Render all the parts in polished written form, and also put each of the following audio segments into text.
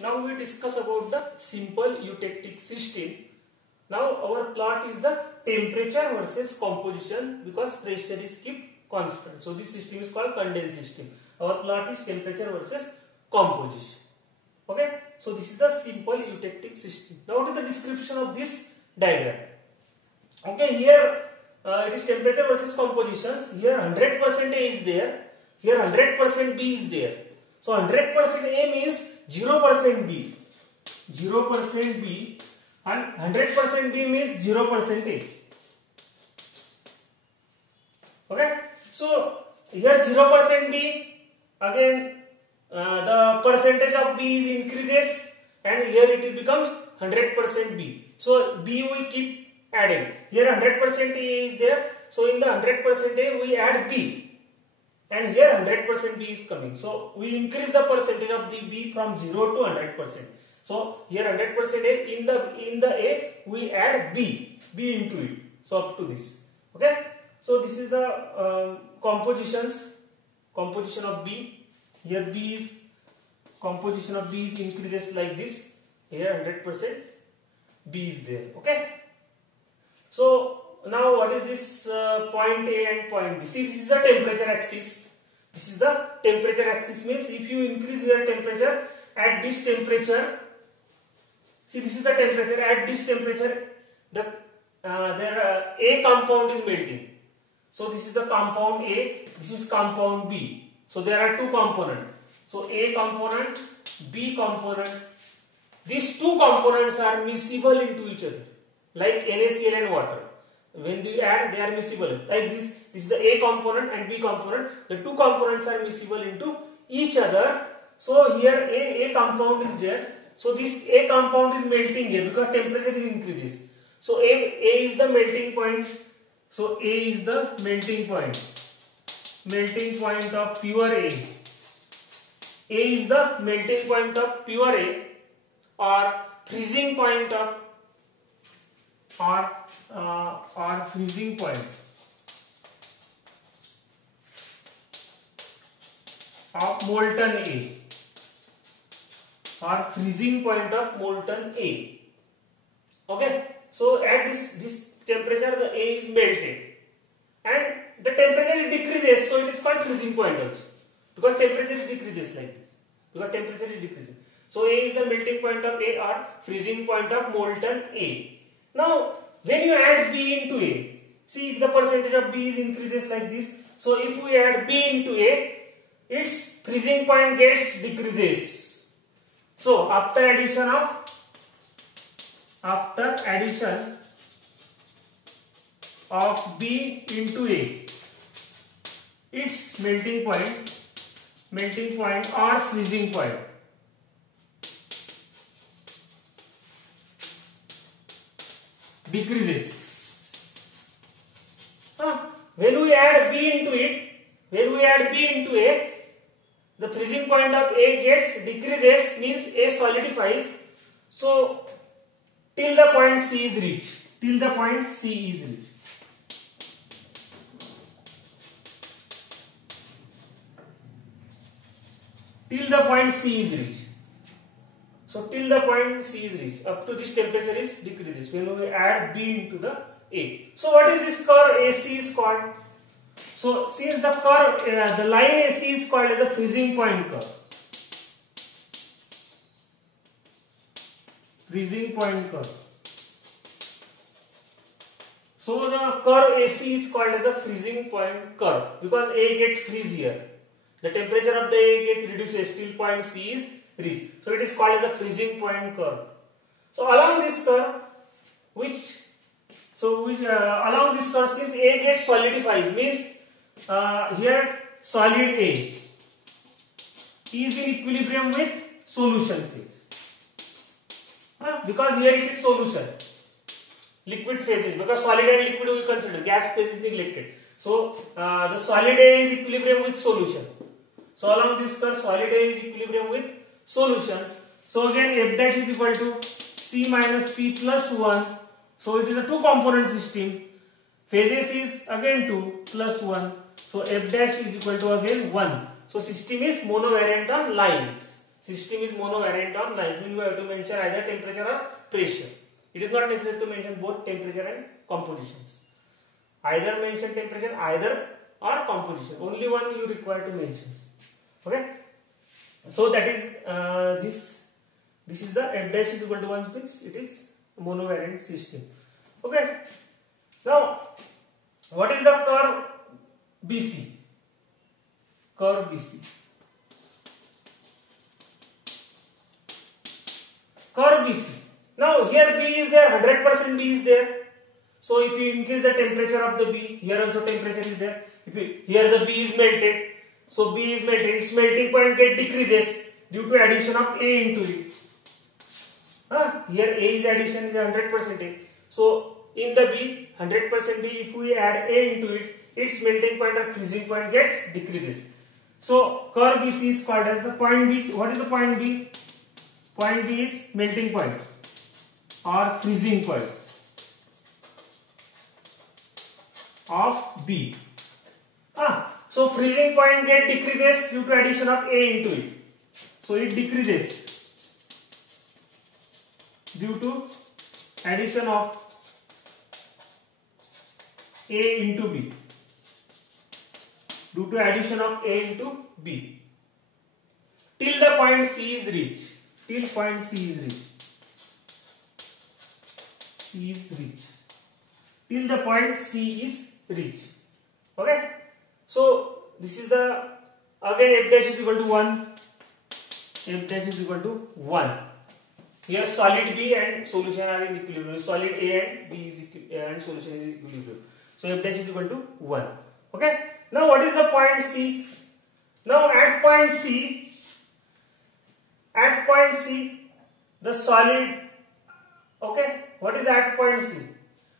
Now we discuss about the simple eutectic system. Now our plot is the temperature versus composition because pressure is kept constant. So this system is called condensed system. Our plot is temperature versus composition. Okay. So this is the simple eutectic system. Now what is the description of this diagram? Okay, here it is temperature versus compositions. Here 100% A is there. Here 100% B is there. So 100% A means 0% B. 0% B and 100% B means 0% A. Okay. So here 0% B, again the percentage of B is increases and here it becomes 100% B. So B we keep adding. Here 100% A is there. So in the 100% A we add B. And here 100% B is coming. So we increase the percentage of the B from 0 to 100%. So here 100% A, in the A we add B into it. So up to this. Okay. So this is the composition of B. Here B is composition of B is increases like this. Here 100% B is there. Okay. So now what is this point A and point B? See, this is the temperature axis. This is the temperature axis, means if you increase your temperature at this temperature, see this is the temperature, at this temperature the A compound is melting. So this is the compound A, this is compound B. So there are two components. So A component, B component. These two components are miscible into each other like NaCl and water. When you add, they are miscible like this. This is the A component and B component. The two components are miscible into each other. So here A compound is there. So this A compound is melting here because temperature is increases. So A is the melting point. So A is the melting point. Melting point of pure A. A is the melting point of pure A or freezing point of freezing point of molten A or freezing point of molten A. Okay. So at this temperature the A is melted and the temperature decreases, so it is called freezing point also because temperature decreases like this, because temperature is decreasing. So A is the melting point of A or freezing point of molten A. Now when you add B into A, see the percentage of B is increases like this. So if we add B into A, its freezing point gets decreases. So after addition of B into A, its melting point or freezing point decreases. When we add B into A, the freezing point of A gets decreases, means A solidifies. So till the point C is reached. Till the point C is reached. Till the point C is reached. So till the point C is reached, up to this temperature is decreases when we add B into the A. So what is this curve AC is called? So since the curve, the line AC is called as the freezing point curve. Freezing point curve. So the curve AC is called as the freezing point curve because A gets freeze here. The temperature of the A gets reduces till point C is reached. So it is called as the freezing point curve. So along this curve, along this curve, since A gets solidifies, means here solid A is in equilibrium with solution phase. Because here it is solution. Liquid phases, because solid and liquid we consider, gas phase is neglected. So the solid A is equilibrium with solution. So along this curve, solid A is equilibrium with solutions. So again F dash is equal to C minus P plus 1. So it is a two component system. Phases is again 2 plus 1. So F dash is equal to again 1. So system is monovariant on lines. system is monovariant on lines, means you have to mention either temperature or pressure. It is not necessary to mention both temperature and compositions. Either mention temperature, either or composition. Only one you require to mention. Okay. So that is this. This is the f dash is equal to 1 means it is monovariant system. Okay. Now, what is the curve BC? Curve BC. Curve BC. Now here B is there, 100% B is there. So if you increase the temperature of the B, here also temperature is there. Here the B is melted. So B is melted, its melting point get decreases due to addition of A into it. Here A is addition is 100%. So in the B, 100% B, if we add A into it, its melting point or freezing point gets decreases. So curve BC is called as the point B. What is the point B? Point B is melting point or freezing point of B. So freezing point get decreases due to addition of A into it. So it decreases due to addition of A into B. Due to addition of A into B. Till the point C is reached. Till point C is reached. C is reached. Till the point C is reached. Okay. So this is the again f dash is equal to 1. F dash is equal to 1. Here solid B and solution are in equilibrium. Solid A and B is and solution is equilibrium. So f dash is equal to 1. Okay. Now what is the point C? Now at point C, the solid. Okay. What is at point C?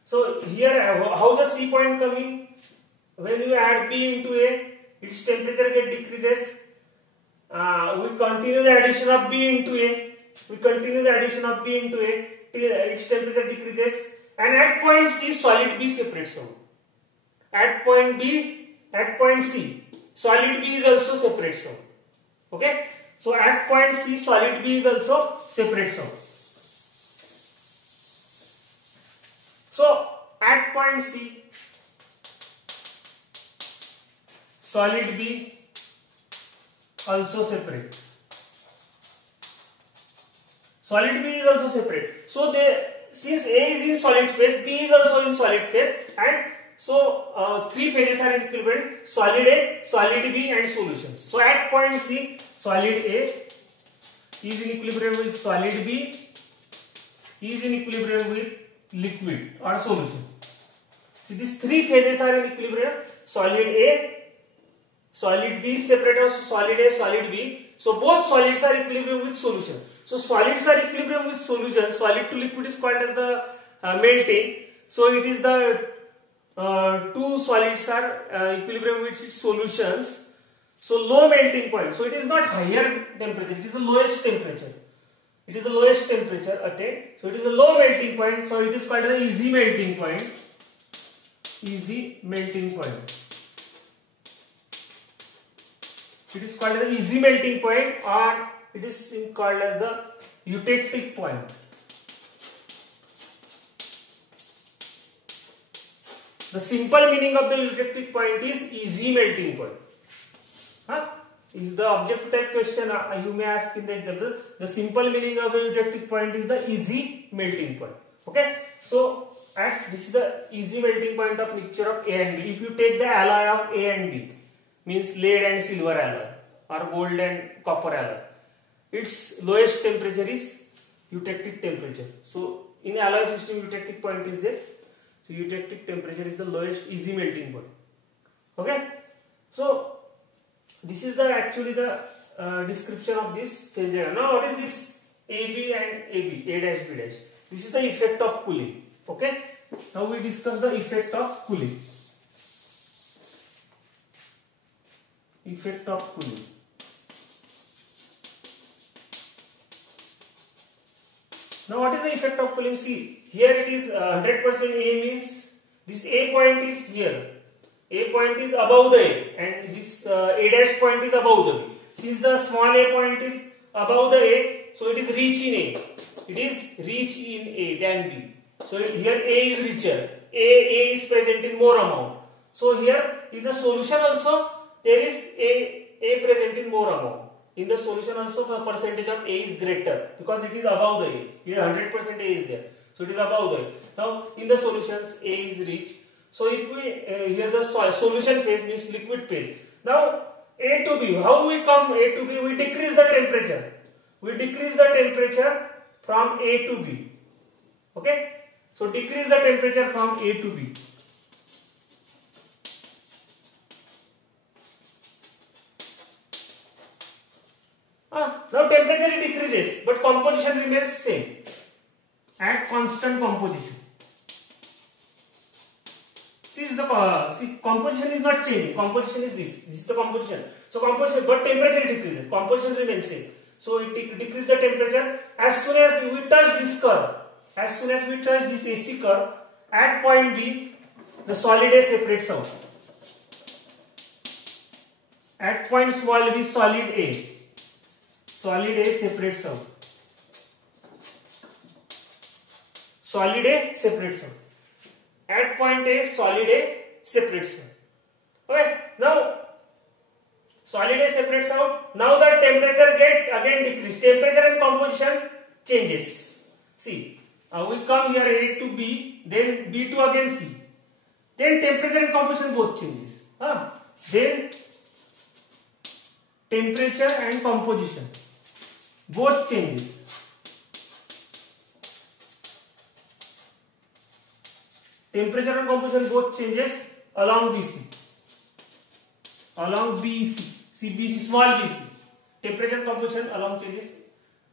So here how the C point coming? When you add B into A, its temperature get decreases. We continue the addition of B into A. Till its temperature decreases. And at point C, solid B separates out. At point C, solid B is also separates out. Okay? So at point C, solid B is also separates out. So at point C, solid B also separate. Solid B is also separate. So since A is in solid phase, B is also in solid phase, and so three phases are in equilibrium: solid A, solid B, and solutions. So at point C, solid A is in equilibrium with solid B, is in equilibrium with liquid or solution. See, these three phases are in equilibrium: solid A, solid B is separate of solid A, solid B. So both solids are equilibrium with solution. So solids are equilibrium with solution. Solid to liquid is called as the melting. So it is the two solids are equilibrium with its solutions. So low melting point. So it is not higher temperature. It is the lowest temperature. It is the lowest temperature attained. So it is a low melting point. So it is called as the easy melting point. Easy melting point. It is called as the easy melting point, or it is called as the eutectic point. The simple meaning of the eutectic point is easy melting point. Is the objective type question you may ask in the example. The simple meaning of the eutectic point is the easy melting point. Okay. So this is the easy melting point of mixture of A and B. If you take the alloy of A and B, means lead and silver alloy or gold and copper alloy, its lowest temperature is eutectic temperature. So in alloy system, eutectic point is there. So eutectic temperature is the lowest easy melting point. Okay. So this is actually the description of this phase diagram. Now what is this AB and AB, A dash B dash? This is the effect of cooling. Okay. Now we discuss the effect of cooling. Effect of cooling. Now what is the effect of cooling? See, here it is 100% A means this A point is here. A point is above the A and this A dash point is above the B. Since the small A point is above the A, so it is rich in A. It is rich in A than B. So here A is richer. A is present in more amount. So here in the solution also there is A present in more amount. In the solution also the percentage of A is greater because it is above the A. Here 100% A is there. So it is above the A. Now in the solutions A is rich. So if we here the solution phase means liquid phase. Now A to B, how we come A to B? We decrease the temperature. We decrease the temperature from A to B. Okay? So decrease the temperature from A to B. Now temperature decreases, but composition remains same at constant composition. See, composition is not changing. Composition is this. This is the composition. So composition, but temperature decreases. Composition remains same. So it decreases the temperature as soon as we touch this curve. As soon as we touch this AC curve at point B, the solid A separates out. At point small b, solid A separates out. Solid A separates out. At point A, solid A separates out. Okay. Now solid A separates out. Now the temperature get again decreased. Temperature and composition changes. See, we come here A to B, then B to again C. Then temperature and composition both changes. Then temperature and composition both changes. Temperature and composition both changes along BC. Along BC. See BC, small BC. Temperature and composition along changes.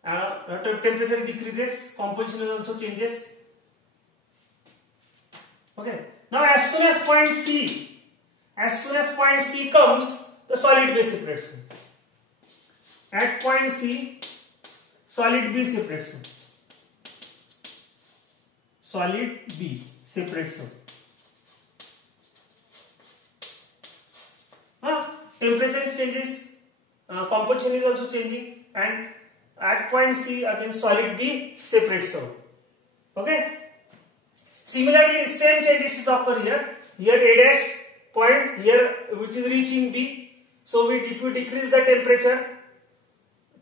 Temperature decreases, composition also changes. Okay. Now as soon as point C comes, the solid B separates. At point C, solid B separates. Solid B separates. Temperature changes, composition is also changing, and at point C again solid B separates out. Okay. Similarly, same changes occur here. Here A dash point here which is reaching B. So if we decrease the temperature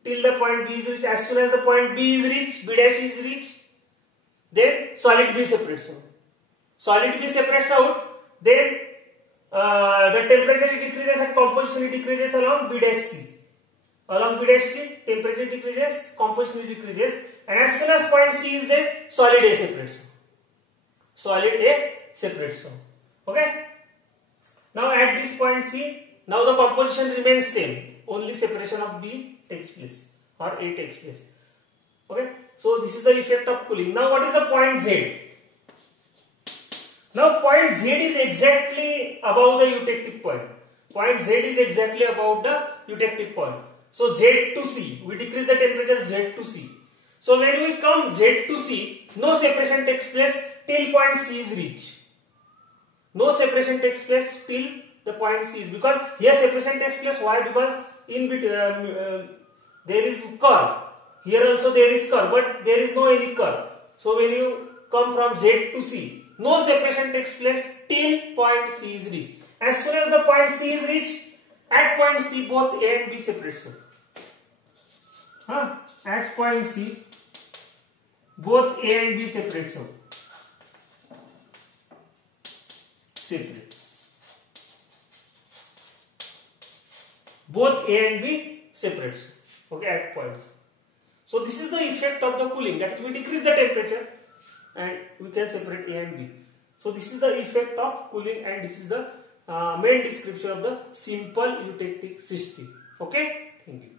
till the point B is reached, as soon as the point B is reached, B dash is reached, then solid B separates out. Solid B separates out, then the temperature decreases and composition decreases along B dash C. Along B dash C, temperature decreases, composition decreases, and as soon as point C is there, solid A separates out. Solid A separates out. Okay. Now at this point C, now the composition remains same. Only separation of B takes place or A takes place. Okay. So this is the effect of cooling. Now what is the point Z? Now point Z is exactly above the eutectic point. Point Z is exactly above the eutectic point. So Z to C, we decrease the temperature Z to C. So when we come Z to C, no separation takes place till point C is reached. No separation takes place till the point C is, because here separation takes place. Why? Because in between there is curve. Here also there is curve, but there is no any curve. So when you come from Z to C, no separation takes place till point C is reached. As soon as the point C is reached, at point C both A and B separates. At point C, both A and B separates. Separate. Both A and B separates. Okay, at points. So this is the effect of the cooling, that is we decrease the temperature and we can separate A and B. So this is the effect of cooling, and this is the main description of the simple eutectic system. Okay, thank you.